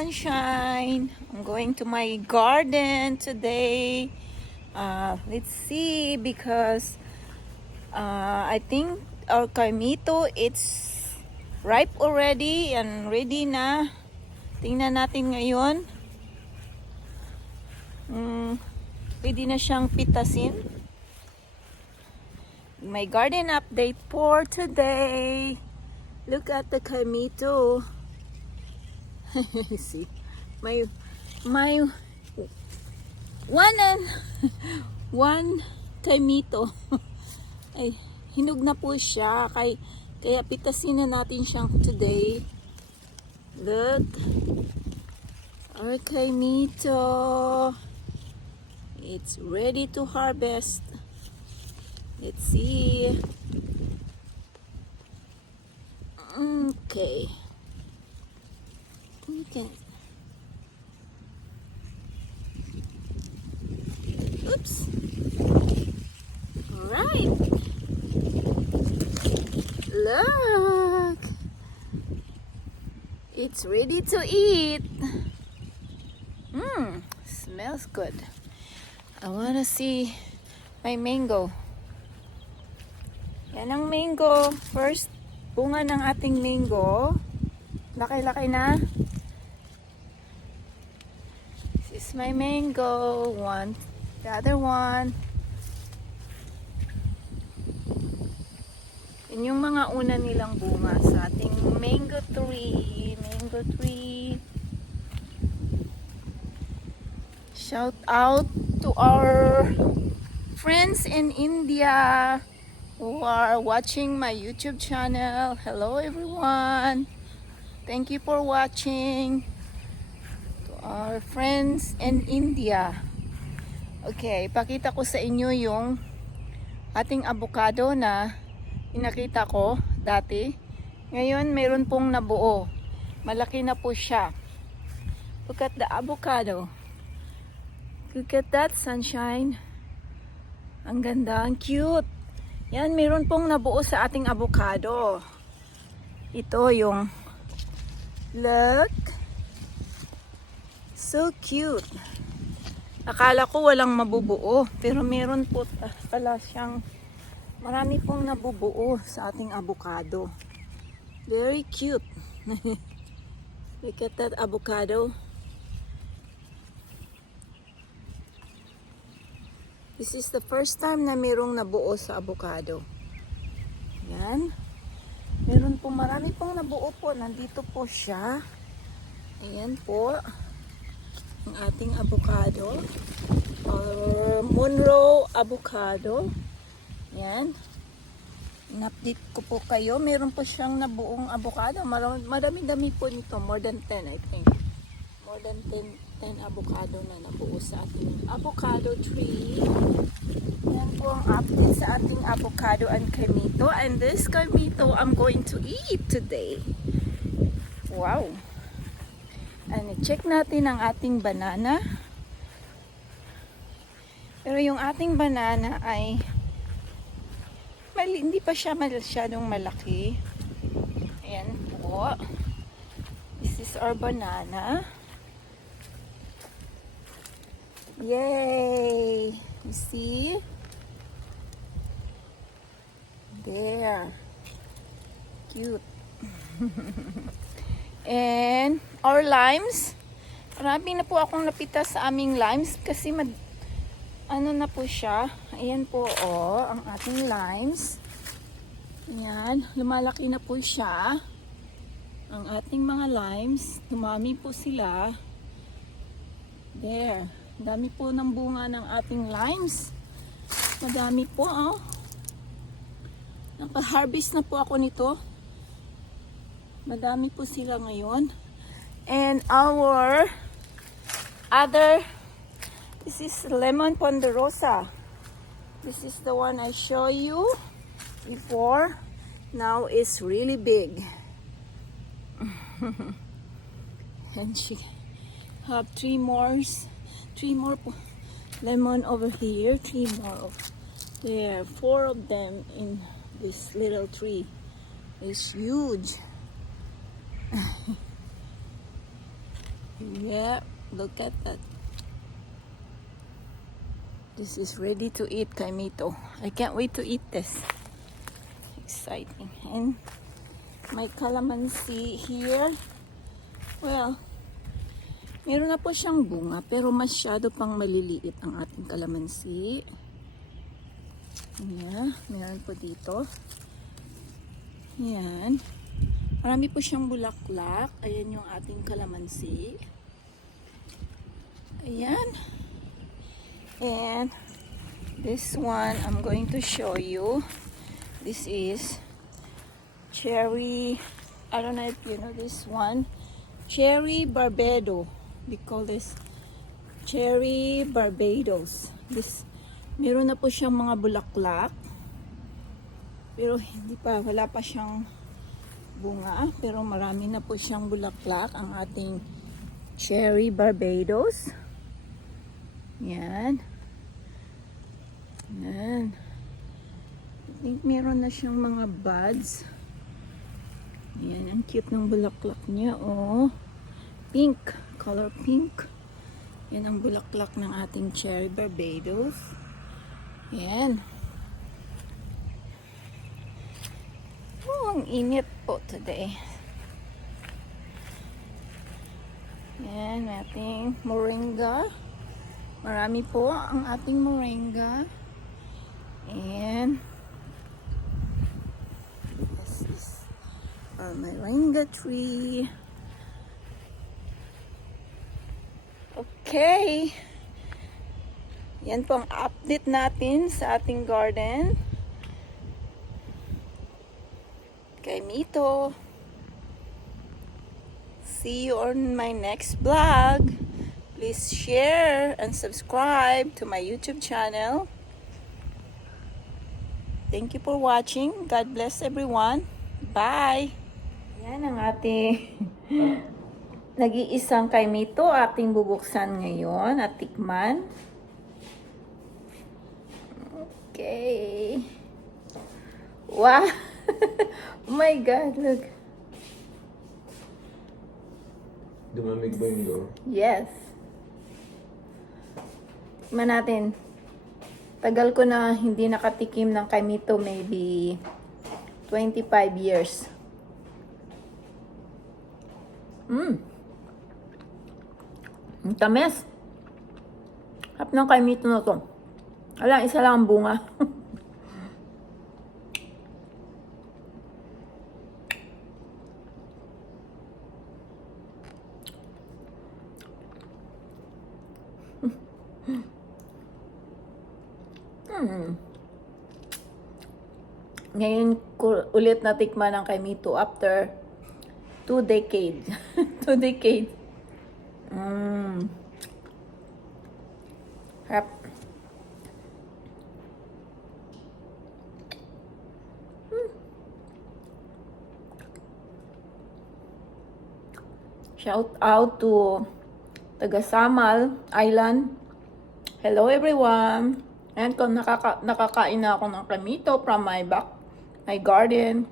sunshine. I'm going to my garden today. Let's see because I think our kamito it's ripe already and ready na. Tingnan natin ngayon. Ready na siyang pitasin. My garden update for today. Look at the kamito. See, my one kamito ay hinog na po siya kaya pitasin na natin siyang today. Look, our kamito, it's ready to harvest. Let's see. Okay. Okay. Oops. All right. Look. It's ready to eat. Smells good. I want to see my mango. Yan ang mango. First bunga ng ating mango. Laki-laki na. This is my mango. One. The other one. Yan yung mga una nilang bunga sa ating mango tree. Mango tree. Shout out to our friends in India who are watching my YouTube channel. Hello everyone. Thank you for watching. To our friends in India. Okay, pakita ko sa inyo yung ating avocado na inakita ko dati. Ngayon, mayroon pong nabuo. Malaki na po siya. Look at the avocado. Look at that sunshine. Ang ganda, ang cute. Yan, mayroon pong nabuo sa ating avocado. Ito yung look. So cute. Akala ko walang mabubuo, pero meron po pala siyang marami pong nabubuo sa ating avocado. Very cute. Look at that avocado. This is the first time na mayroong nabuo sa avocado. Yan. Meron po marami pong nabuo po. Nandito po siya. Ayan po. Ang ating avocado. Our Monroe avocado. Yan. In-update ko po kayo. Meron po siyang nabuong avocado. Marami-dami po nito. More than 10 I think. More than 10 avocado na nabuo sa ating avocado tree. Yan po ang update sa ating avocado and kamito. And this kamito I'm going to eat today. Wow! And check natin ang ating banana. Pero yung ating banana ay hindi pa siya masyadong malaki. Ayan po. This is our banana. Yay! You see? There. Cute. And our limes. Marami na po akong napita sa aming limes kasi ano na po siya. Ayan po ang ating limes. Ayan. Lumalaki na po siya. Ang ating mga limes. Dumami po sila. There. Dami po ng bunga ng ating limes. Madami po, Naka-harvest na po ako nito. Madami po sila ngayon. And our other, this is lemon ponderosa. This is the one I show you before. Now it's really big. And she have three more lemon over here, 3 more there, 4 of them in this little tree. It's huge. Yeah, look at that. This is ready to eat, Kaimito. I can't wait to eat this. Exciting. And my calamansi here. Well, meron na po siyang bunga pero masyado pang maliliit ang ating calamansi. Yeah, meron po dito. Yan. Marami po siyang bulaklak. Ayan yung ating calamansi. Ayan. And this one, I'm going to show you. This is cherry. I don't know if you know this one. Cherry Barbado. We call this cherry Barbados. This, meron na po siyang mga bulaklak. Pero hindi pa, wala pa siyang bunga. Pero marami na po siyang bulaklak ang ating cherry Barbados. Yan. Yan. I think meron na siyang mga buds. Yan, ang cute ng bulaklak niya, oh. Pink, color pink. Yan ang bulaklak ng ating cherry Barbados. Yan. Oh, ang init po today. Yan, ating moringa. Marami po ang ating moringa. And this is our moringa tree. Okay. Yan po ang update natin sa ating garden. Kay Mito. See you on my next vlog. Please share and subscribe to my YouTube channel. Thank you for watching. God bless everyone. Bye! Yan ang ating nag-iisang Kaimito. Ating bubuksan ngayon at tikman. Okay. Wow! Oh my God, look. Dumamig ba yung door? Yes. Tikman natin. Tagal ko na hindi nakatikim ng Kaimito, maybe 25 years. Ang tamis. Hap ng Kaimito na to. Wala, isa lang ang bunga. Ngayon ko ulit natikman ng Kaimito after 2 decades. 2 decades. Harap. Shout out to taga Samal Island. Hello everyone. And kung nakakain na ako ng Kaimito from my garden.